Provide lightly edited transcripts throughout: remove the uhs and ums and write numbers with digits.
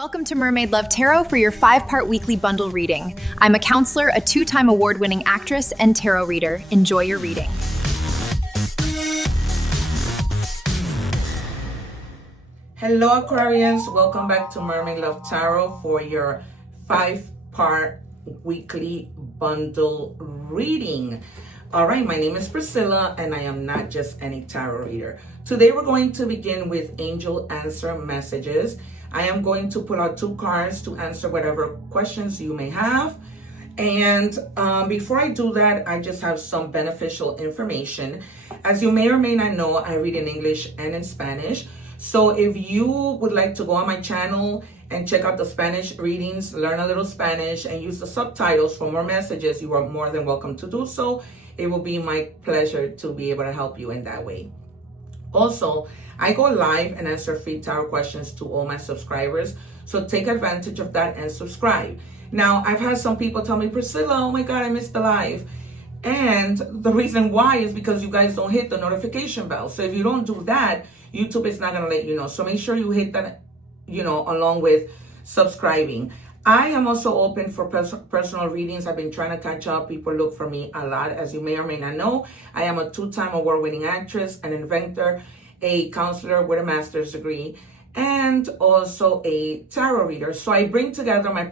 Welcome to Mermaid Love Tarot for your 5-part weekly bundle reading. I'm a counselor, a 2-time award-winning actress, and tarot reader. Enjoy your reading. Hello Aquarius, welcome back to Mermaid Love Tarot for your 5-part weekly bundle reading. All right, my name is Priscilla and I am not just any tarot reader. Today we're going to begin with angel answer messages. I am going to pull out 2 cards to answer whatever questions you may have. And before I do that, I just have some beneficial information. As you may or may not know, I read in English and in Spanish. So if you would like to go on my channel and check out the Spanish readings, learn a little Spanish, and use the subtitles for more messages, you are more than welcome to do so. It will be my pleasure to be able to help you in that way. Also, I go live and answer free tarot questions to all my subscribers. So take advantage of that and subscribe. Now, I've had some people tell me, Priscilla, oh my God, I missed the live. And the reason why is because you guys don't hit the notification bell. So if you don't do that, YouTube is not going to let you know. So make sure you hit that, along with subscribing. I am also open for personal readings. I've been trying to catch up. People look for me a lot. As you may or may not know, I am a 2-time award-winning actress, an inventor, a counselor with a master's degree, and also a tarot reader. So I bring together my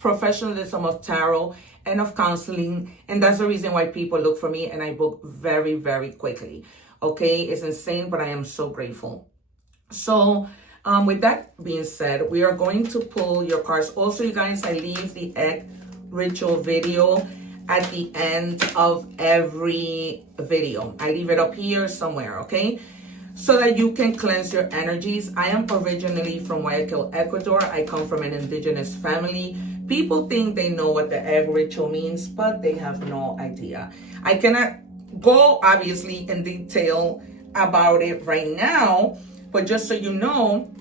professionalism of tarot and of counseling, and that's the reason why people look for me and I book very, very quickly. Okay, it's insane, but I am so grateful. So with that being said, we are going to pull your cards. Also, you guys, I leave the egg ritual video at the end of every video. I leave it up here somewhere, okay? So that you can cleanse your energies. I am originally from Guayaquil, Ecuador. I come from an indigenous family. People think they know what the egg ritual means, but they have no idea. I cannot go, obviously, in detail about it right now, but just so you know,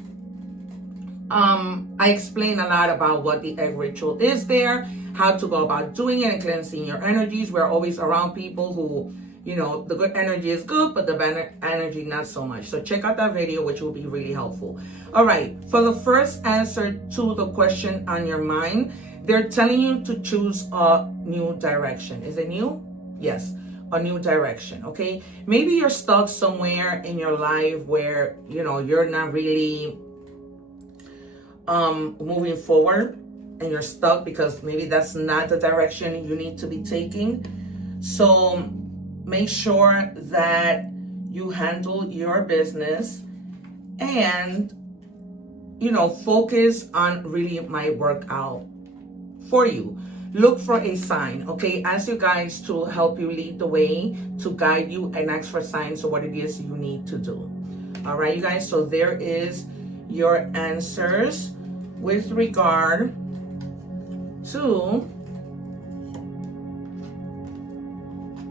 I explain a lot about what the egg ritual is there, how to go about doing it and cleansing your energies. We're always around people who, the good energy is good, but the bad energy not so much. So check out that video, which will be really helpful. All right, for the first answer to the question on your mind, they're telling you to choose a new direction. Is it new? Yes, a new direction, okay? Maybe you're stuck somewhere in your life where, you're not really moving forward and you're stuck because maybe that's not the direction you need to be taking. So make sure that you handle your business and, focus on really my work out for you. Look for a sign, okay? Ask you guys to help you lead the way, to guide you, and ask for signs of what it is you need to do. All right, you guys? So there is your answers with regard to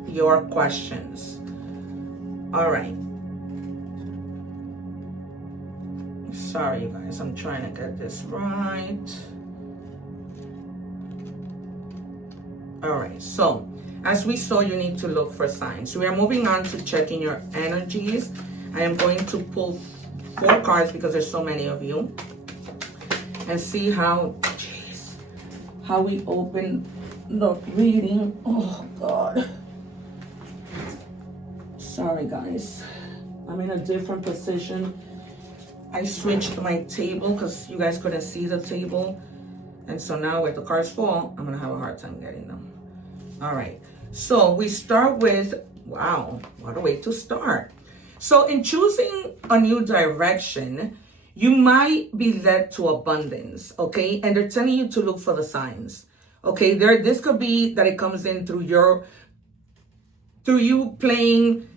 your questions. All right. Sorry, you guys. I'm trying to get this right. All right. So, as we saw, you need to look for signs. We are moving on to checking your energies. I am going to pull 4 cards because there's so many of you, and see how we open the reading. Oh God. Sorry guys, I'm in a different position. I switched my table because you guys couldn't see the table, and so now with the cards fall, I'm gonna have a hard time getting them. All right, so we start with, wow, what a way to start. So in choosing a new direction, you might be led to abundance, okay? And they're telling you to look for the signs, okay? This could be that it comes in through you playing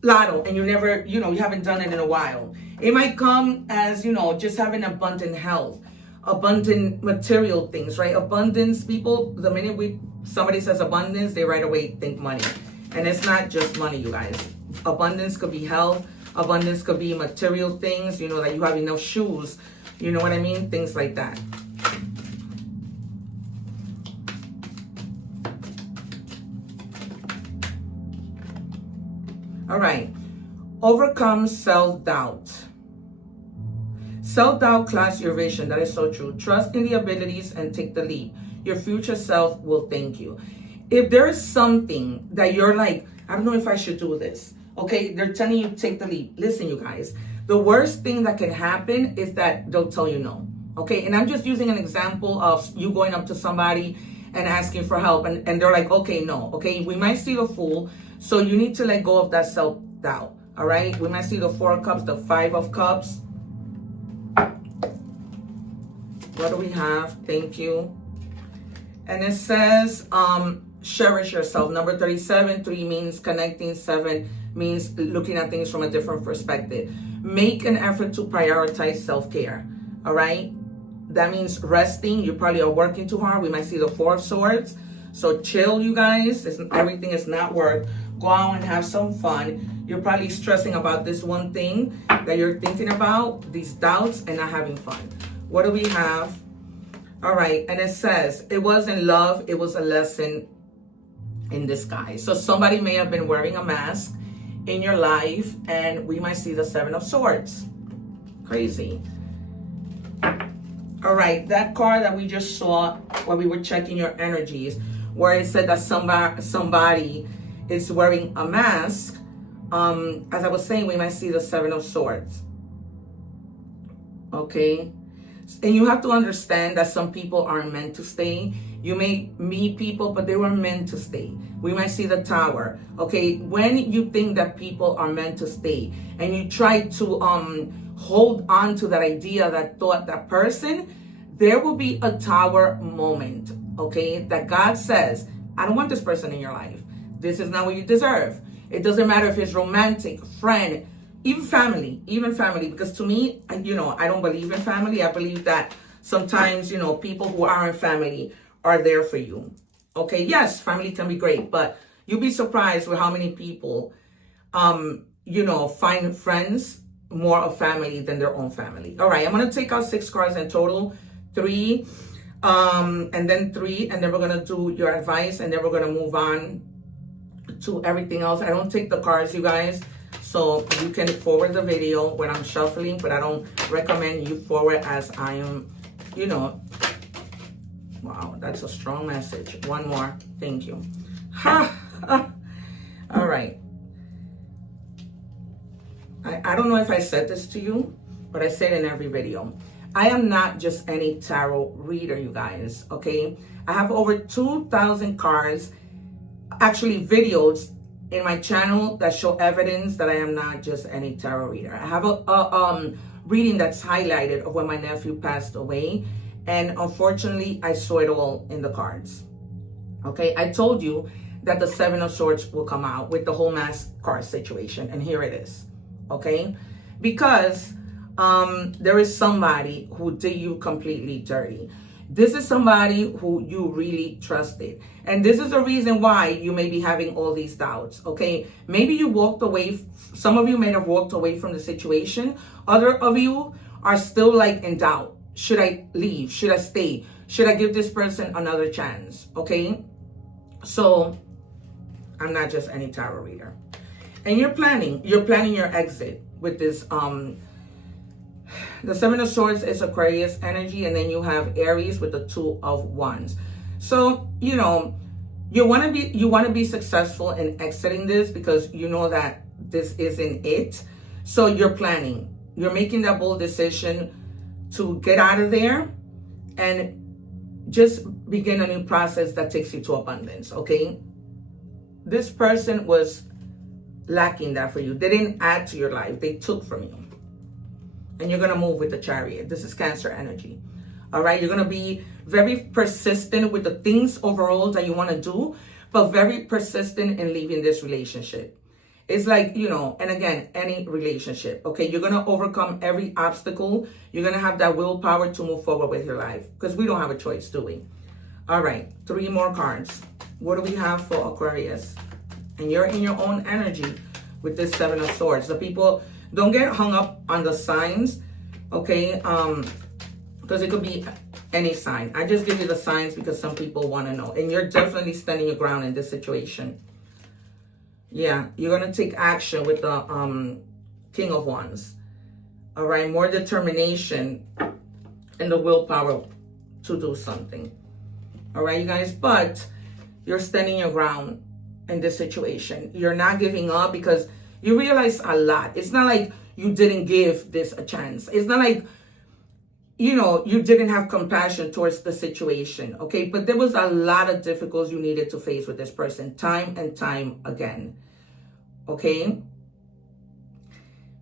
lotto and you never, you haven't done it in a while. It might come as, just having abundant health, abundant material things, right? Abundance, people, the minute somebody says abundance, they right away think money. And it's not just money, you guys. Abundance could be health. Abundance could be material things, that you have enough shoes, you know what I mean? Things like that. All right. Overcome self-doubt. Self-doubt clouds your vision. That is so true. Trust in the abilities and take the leap. Your future self will thank you. If there is something that you're like, I don't know if I should do this, okay? They're telling you take the leap. Listen, you guys, the worst thing that can happen is that they'll tell you no, okay? And I'm just using an example of you going up to somebody and asking for help, and they're like, okay, no, okay? We might see the Fool, so you need to let go of that self-doubt, all right? We might see the Four of Cups, the Five of Cups. What do we have? Thank you. And it says, cherish yourself. Number 37, 3 means connecting, 7 means looking at things from a different perspective. Make an effort to prioritize self-care, all right? That means resting. You probably are working too hard. We might see the Four of Swords. So chill, you guys. Everything is not work. Go out and have some fun. You're probably stressing about this one thing that you're thinking about, these doubts, and not having fun. What do we have? All right, and it says, it wasn't love, it was a lesson in disguise. So somebody may have been wearing a mask in your life, and we might see the Seven of Swords. Crazy. All right, that card that we just saw while we were checking your energies, where it said that somebody is wearing a mask, as I was saying, we might see the Seven of Swords. Okay. And you have to understand that some people aren't meant to stay. You may meet people, but they were meant to stay. We might see the Tower. Okay, when you think that people are meant to stay and you try to hold on to that idea, that thought, that person, there will be a Tower moment, okay, that God says, I don't want this person in your life. This is not what you deserve. It doesn't matter if it's romantic, friend, even family, because to me, you know, I don't believe in family. I believe that sometimes, you know, people who aren't family are there for you. Okay, yes, family can be great, but you'll be surprised with how many people, you know, find friends more of family than their own family. All right, I'm going to take out 6 cards in total, 3, and then 3, and then we're going to do your advice, and then we're going to move on to everything else. I don't take the cards, you guys. So you can forward the video when I'm shuffling, but I don't recommend you forward as I am, you know. Wow, that's a strong message. One more. Thank you. All right. I don't know if I said this to you, but I say it in every video. I am not just any tarot reader, you guys, okay? I have over 2,000 cards, actually videos, in my channel that show evidence that I am not just any tarot reader. I have a reading that's highlighted of when my nephew passed away, and unfortunately I saw it all in the cards. Okay, I told you that the Seven of Swords will come out with the whole mask card situation, and here it is. Okay, because there is somebody who did you completely dirty. This is somebody who you really trusted. And this is the reason why you may be having all these doubts, okay? Maybe you walked away. Some of you may have walked away from the situation. Other of you are still like in doubt. Should I leave? Should I stay? Should I give this person another chance, okay? So I'm not just any tarot reader. And you're planning your exit with this, the Seven of Swords is Aquarius energy, and then you have Aries with the Two of Wands. So, you know, you want to be successful in exiting this because you know that this isn't it. So you're planning. You're making that bold decision to get out of there and just begin a new process that takes you to abundance, okay? This person was lacking that for you. They didn't add to your life. They took from you. And you're going to move with the Chariot. This is Cancer energy. All right. You're going to be very persistent with the things overall that you want to do, but very persistent in leaving this relationship. It's like, you know, and again, any relationship. Okay. You're going to overcome every obstacle. You're going to have that willpower to move forward with your life because we don't have a choice, do we? All right. 3 more cards. What do we have for Aquarius? And you're in your own energy with this Seven of Swords. The people... Don't get hung up on the signs, okay? Because it could be any sign. I just give you the signs because some people want to know. And you're definitely standing your ground in this situation. Yeah, you're going to take action with the King of Wands. All right, more determination and the willpower to do something. All right, you guys, but you're standing your ground in this situation. You're not giving up because you realize a lot. It's not like you didn't give this a chance. It's not like, you know, you didn't have compassion towards the situation, okay? But there was a lot of difficulties you needed to face with this person time and time again, okay?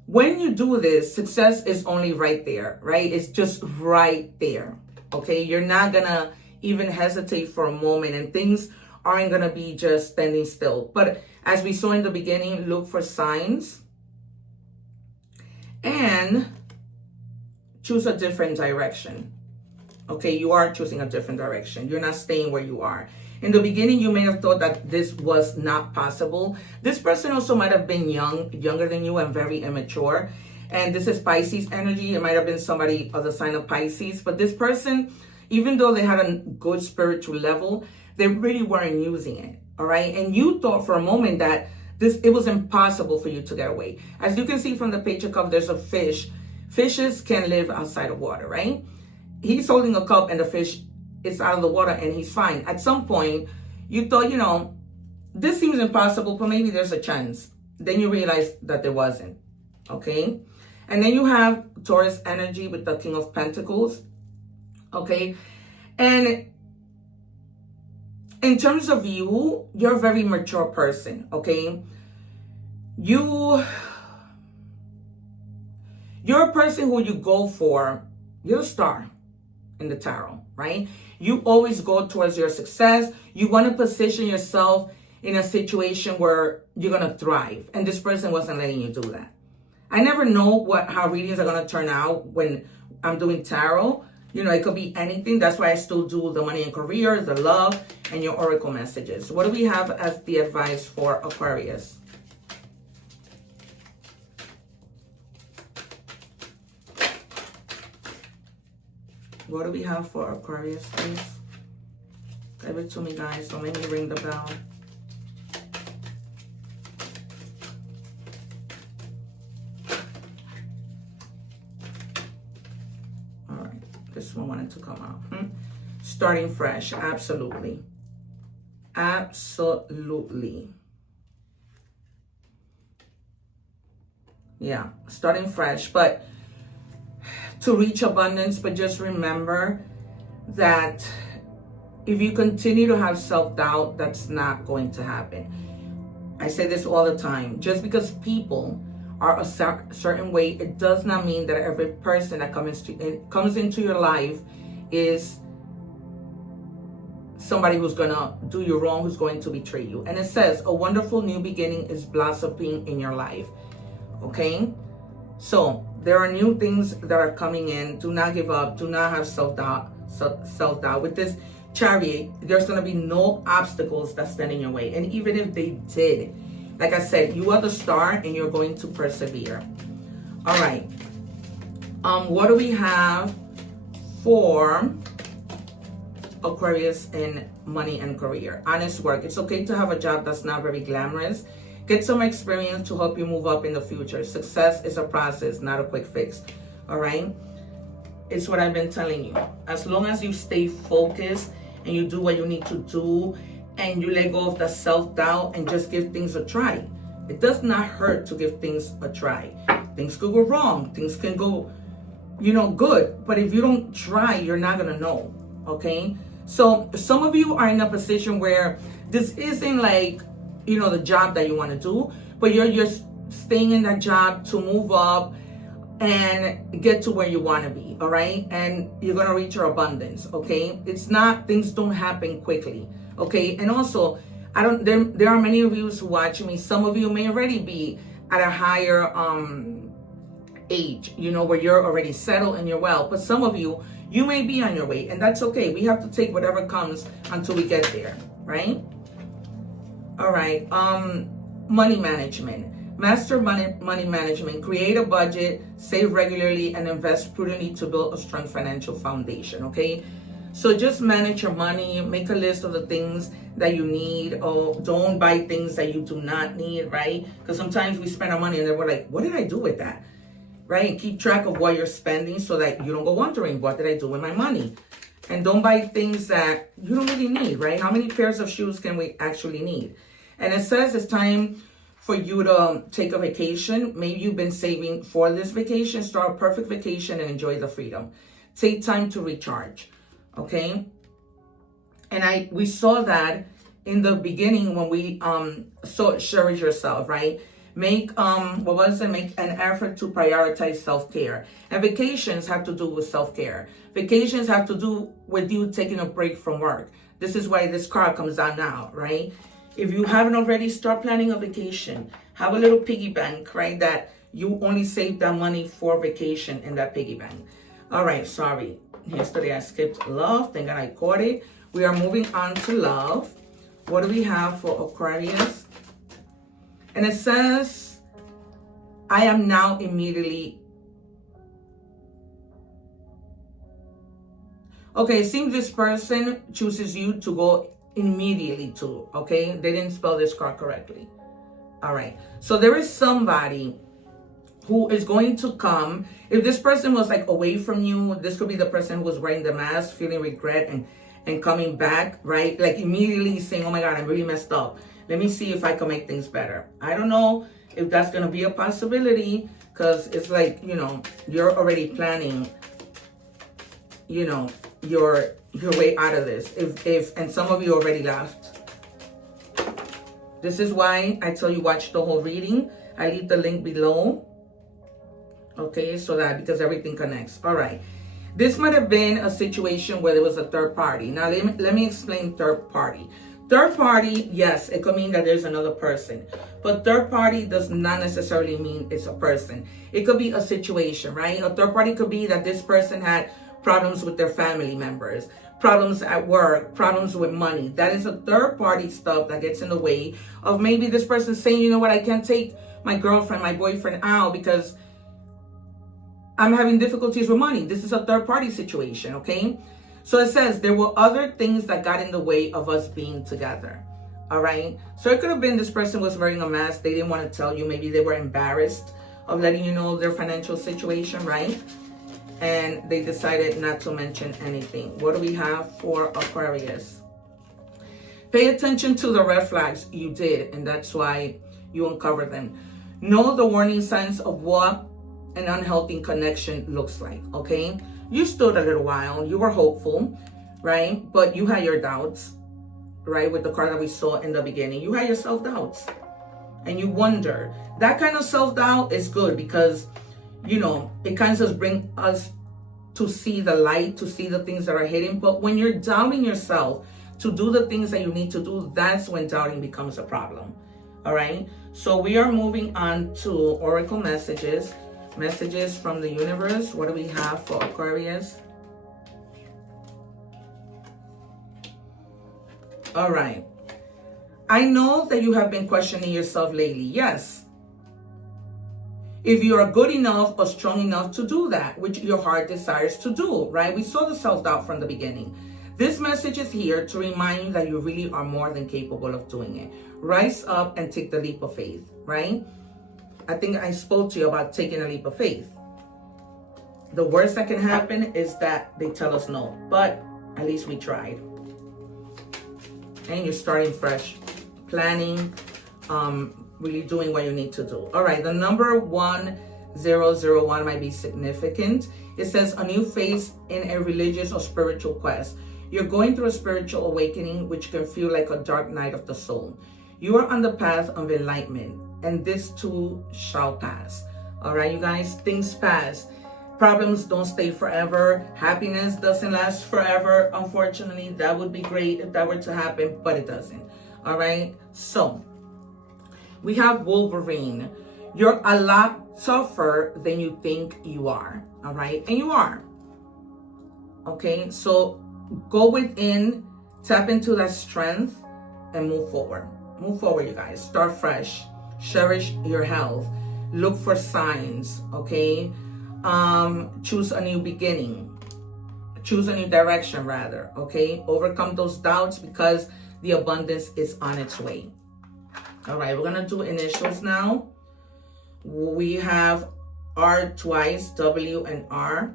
When you do this, success is only right there, right? It's just right there, okay? You're not gonna even hesitate for a moment, and things aren't gonna be just standing still. But as we saw in the beginning, look for signs and choose a different direction. Okay, you are choosing a different direction. You're not staying where you are. In the beginning, you may have thought that this was not possible. This person also might have been younger than you and very immature. And this is Pisces energy. It might have been somebody of the sign of Pisces. But this person, even though they had a good spiritual level, they really weren't using it. All right. And you thought for a moment that it was impossible for you to get away. As you can see from the Page of Cups, there's a fish. Fishes can live outside of water, right? He's holding a cup and the fish is out of the water and he's fine. At some point, you thought, you know, this seems impossible, but maybe there's a chance. Then you realize that there wasn't, okay? And then you have Taurus energy with the King of Pentacles, okay? And in terms of you, you're a very mature person, okay? You're a person who you go for. You're a star in the tarot, right? You always go towards your success. You want to position yourself in a situation where you're going to thrive. And this person wasn't letting you do that. I never know how readings are going to turn out when I'm doing tarot. You know, it could be anything. That's why I still do the money and career, the love, and your oracle messages. What do we have as the advice for Aquarius? What do we have for Aquarius, please? Give it to me, guys. Don't make me ring the bell. All right. This one wanted to come out. Starting fresh. Absolutely. Absolutely. Yeah. Starting fresh. But to reach abundance, but just remember that if you continue to have self-doubt, that's not going to happen. I say this all the time. Just because people are a certain way, it does not mean that every person that comes into your life is somebody who's going to do you wrong, who's going to betray you. And it says, a wonderful new beginning is blossoming in your life. Okay? So there are new things that are coming in. Do not give up. Do not have self-doubt. With this Chariot, there's going to be no obstacles that stand in your way. And even if they did, like I said, you are the star and you're going to persevere. All right. What do we have for Aquarius in money and career? Honest work. It's okay to have a job that's not very glamorous. Get some experience to help you move up in the future. Success is a process, not a quick fix. All right? It's what I've been telling you. As long as you stay focused and you do what you need to do and you let go of the self-doubt and just give things a try. It does not hurt to give things a try. Things could go wrong. Things can go, good. But if you don't try, you're not going to know. Okay? So some of you are in a position where this isn't like, the job that you want to do, but you're just staying in that job to move up and get to where you want to be, all right? And you're going to reach your abundance, okay? It's not, things don't happen quickly, okay? And also, there are many of you who watch me. Some of you may already be at a higher age, where you're already settled and you're well. But some of you may be on your way, and that's okay. We have to take whatever comes until we get there, right? All right, money management. Master money management. Create a budget, save regularly, and invest prudently to build a strong financial foundation, okay? So just manage your money, make a list of the things that you need, or don't buy things that you do not need, right? Because sometimes we spend our money and then we're like, what did I do with that? right? And keep track of what you're spending so that you don't go wondering, what did I do with my money? And don't buy things that you don't really need, right? How many pairs of shoes can we actually need? And it says it's time for you to take a vacation. Maybe you've been saving for this vacation. Start a perfect vacation and enjoy the freedom. Take time to recharge, okay? And we saw that in the beginning when we saw cherish yourself, right? Make make an effort to prioritize self-care. And vacations have to do with self-care. Vacations have to do with you taking a break from work. This is why this card comes out now, right? If you haven't already, start planning a vacation. Have a little piggy bank, right? That you only save that money for vacation in that piggy bank. All right, sorry. Yesterday I skipped love. Thank God I caught it. We are moving on to love. What do we have for Aquarius? And it says, I am now immediately. Okay, it seems this person chooses you to go immediately to, okay? They didn't spell this card correctly. All right. So there is somebody who is going to come. If this person was like away from you, this could be the person who was wearing the mask, feeling regret and coming back, right? Like immediately saying, oh my God, I'm really messed up. Let me see if I can make things better. I don't know if that's going to be a possibility because it's like, you know, you're already planning, you know, your way out of this. And some of you already left. This is why I tell you watch the whole reading. I leave the link below. Okay, so that because everything connects. All right. This might have been a situation where there was a third party. Now, let me explain third party. Third party, yes, it could mean that there's another person. But third party does not necessarily mean it's a person. It could be a situation, right? A third party could be that this person had problems with their family members, problems at work, problems with money. That is a third party stuff that gets in the way of maybe this person saying, you know what, I can't take my girlfriend, my boyfriend out because I'm having difficulties with money. This is a third party situation, okay? So it says there were other things that got in the way of us being together, all right? So it could have been this person was wearing a mask. They didn't want to tell you. Maybe they were embarrassed of letting you know their financial situation, right? And they decided not to mention anything. What do we have for Aquarius? Pay attention to the red flags you did, and that's why you uncover them. Know the warning signs of what an unhealthy connection looks like, okay? You stood a little while, you were hopeful, right? But you had your doubts, right? With the card that we saw in the beginning, you had your self-doubts and you wonder. That kind of self-doubt is good because, you know, it kind of brings us to see the light, to see the things that are hidden. But when you're doubting yourself to do the things that you need to do, that's when doubting becomes a problem, all right? So we are moving on to Oracle messages. Messages from the universe. What do we have for Aquarius? All right. I know that you have been questioning yourself lately. Yes. If you are good enough or strong enough to do that, which your heart desires to do, right? We saw the self-doubt from the beginning. This message is here to remind you that you really are more than capable of doing it. Rise up and take the leap of faith, right? I think I spoke to you about taking a leap of faith. The worst that can happen is that they tell us no, but at least we tried. And you're starting fresh, planning, really doing what you need to do. All right, the number 1001 might be significant. It says a new phase in a religious or spiritual quest. You're going through a spiritual awakening, which can feel like a dark night of the soul. You are on the path of enlightenment, and this too shall pass. All right, you guys, things pass. Problems don't stay forever. Happiness doesn't last forever. Unfortunately, that would be great if that were to happen, but it doesn't. All right, so we have Wolverine. You're a lot tougher than you think you are. All right, and you are. Okay, so go within, tap into that strength, and move forward. Move forward, you guys. Start fresh. Cherish your health. Look for signs, okay? Choose a new beginning. Choose a new direction, rather, okay? Overcome those doubts because the abundance is on its way. All right, we're going to do initials now. We have R twice, W and R.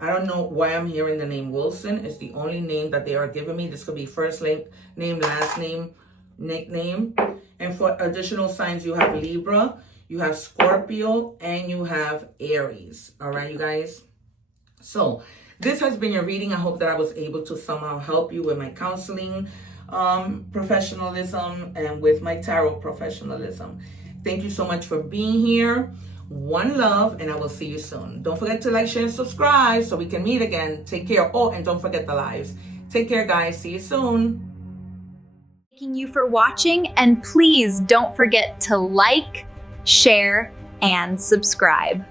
I don't know why I'm hearing the name Wilson. It's the only name that they are giving me. This could be first name, last name, nickname. And for additional signs, you have Libra, you have Scorpio, and you have Aries. All right, you guys? So this has been your reading. I hope that I was able to somehow help you with my counseling professionalism and with my tarot professionalism. Thank you so much for being here. One love, and I will see you soon. Don't forget to like, share, and subscribe so we can meet again. Take care. Oh, and don't forget the lives. Take care, guys. See you soon. Thanking you for watching, and please don't forget to like, share, and subscribe.